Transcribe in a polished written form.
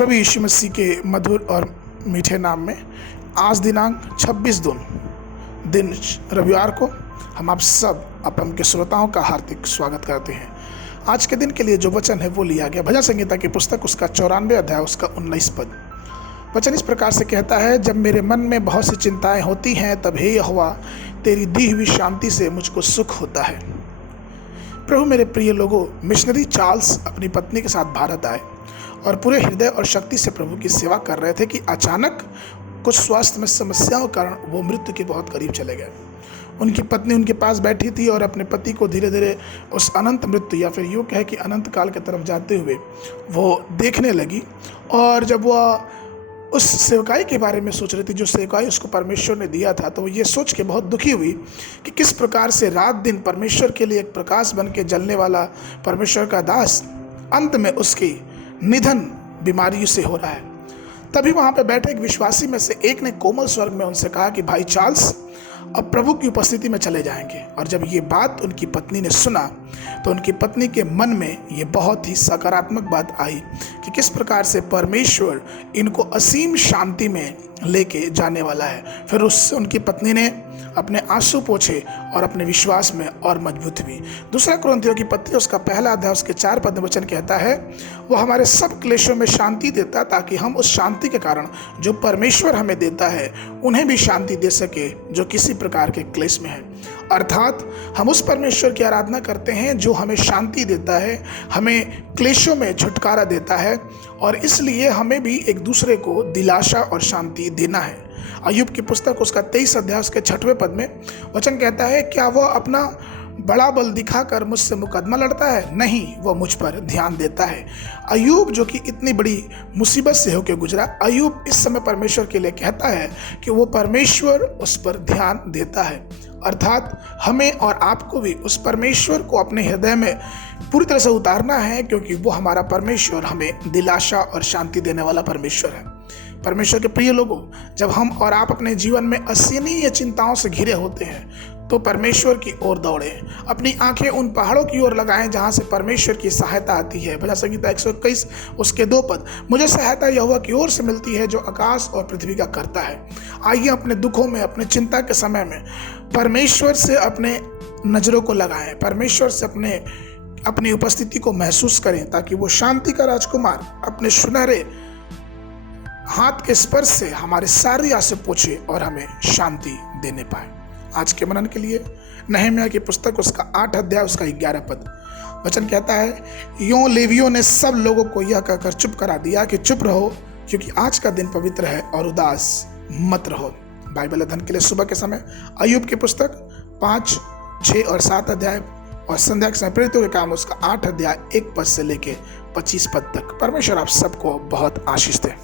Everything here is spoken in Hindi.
प्रभु यीशु मसीह के मधुर और मीठे नाम में आज दिनांक 26 दिन रविवार को हम आप सब अपन के श्रोताओं का हार्दिक स्वागत करते हैं। आज के दिन के लिए जो वचन है वो लिया गया भजन संहिता की पुस्तक उसका 94 अध्याय उसका 19 पद। वचन इस प्रकार से कहता है, जब मेरे मन में बहुत सी चिंताएं होती हैं तब हे यहोवा तेरी दी हुई शांति से मुझको सुख होता है। प्रभु मेरे प्रिय लोगों, मिशनरी चार्ल्स अपनी पत्नी के साथ भारत आए और पूरे हृदय और शक्ति से प्रभु की सेवा कर रहे थे कि अचानक कुछ स्वास्थ्य में समस्याओं के कारण वो मृत्यु के बहुत करीब चले गए। उनकी पत्नी उनके पास बैठी थी और अपने पति को धीरे धीरे उस अनंत मृत्यु या फिर यूँ कहे कि अनंत काल की तरफ जाते हुए वो देखने लगी। और जब वह उस सेवकाई के बारे में सोच रही थी जो सेवकाई उसको परमेश्वर ने दिया था, तो वो ये सोच के बहुत दुखी हुई कि किस प्रकार से रात दिन परमेश्वर के लिए एक प्रकाश बन के जलने वाला परमेश्वर का दास अंत में उसकी निधन बीमारी से हो रहा है। तभी वहाँ पे बैठे एक विश्वासी में से एक ने कोमल स्वर में उनसे कहा कि भाई चार्ल्स अब प्रभु की उपस्थिति में चले जाएंगे। और जब ये बात उनकी पत्नी ने सुना तो उनकी पत्नी के मन में ये बहुत ही सकारात्मक बात आई कि किस प्रकार से परमेश्वर इनको असीम शांति में लेके जाने वाला है। फिर उससे उनकी पत्नी ने अपने आंसू पोंछे और अपने विश्वास में और मजबूत हुई। दूसरा कुरिन्थियों की पत्री उसका पहला अध्याय उसके 4 पद में वचन कहता है, वो हमारे सब क्लेशों में शांति देता ताकि हम उस शांति के कारण जो परमेश्वर हमें देता है उन्हें भी शांति दे सके जो किसी प्रकार के क्लेश में है। अर्थात हम उस परमेश्वर की आराधना करते हैं जो हमें शांति देता है, हमें क्लेशों में छुटकारा देता है, और इसलिए हमें भी एक दूसरे को दिलासा और शांति देना है। अय्यूब की पुस्तक उसका 23 अध्याय उसके 6वें पद में वचन कहता है, क्या वह अपना बड़ा बल दिखाकर मुझसे मुकदमा लड़ता है? नहीं, वह मुझ पर ध्यान देता है। अय्यूब जो कि इतनी बड़ी मुसीबत से होकर गुजरा, अय्यूब इस समय परमेश्वर के लिए कहता है कि वो परमेश्वर उस पर ध्यान देता है। अर्थात हमें और आपको भी उस परमेश्वर को अपने हृदय में पूरी तरह से उतारना है, क्योंकि वो हमारा परमेश्वर हमें दिलासा और शांति देने वाला परमेश्वर है। परमेश्वर के प्रिय लोगों, जब हम और आप अपने जीवन में असहनीय चिंताओं से घिरे होते हैं तो परमेश्वर की ओर दौड़ें, अपनी आंखें उन पहाड़ों की ओर लगाएं जहां से परमेश्वर की सहायता आती है। भजन संहिता 121 उसके 2 पद, मुझे सहायता यहोवा की ओर से मिलती है जो आकाश और पृथ्वी का करता है। आइए अपने दुखों में, अपने चिंता के समय में परमेश्वर से अपने नजरों को लगाएं, परमेश्वर से अपनी उपस्थिति को महसूस करें, ताकि वो शांति का राजकुमार अपने सुनहरे हाथ के स्पर्श से हमारे सारी आसे पोछे और हमें शांति देने पाए। आज के मनन के लिए नहम्याह की पुस्तक उसका 8 अध्याय उसका 11 पद वचन कहता है, यों लेवियों ने सब लोगों को यह कहकर चुप करा दिया कि चुप रहो, क्योंकि आज का दिन पवित्र है और उदास मत रहो। बाइबल अध्ययन के लिए सुबह के समय अय्यूब की पुस्तक 5, 6 और 7 अध्याय और संध्या के समय प्रेरितों के काम उसका 8 अध्याय 1 पद से लेके 25 पद तक। परमेश्वर आप सबको बहुत आशीष दे।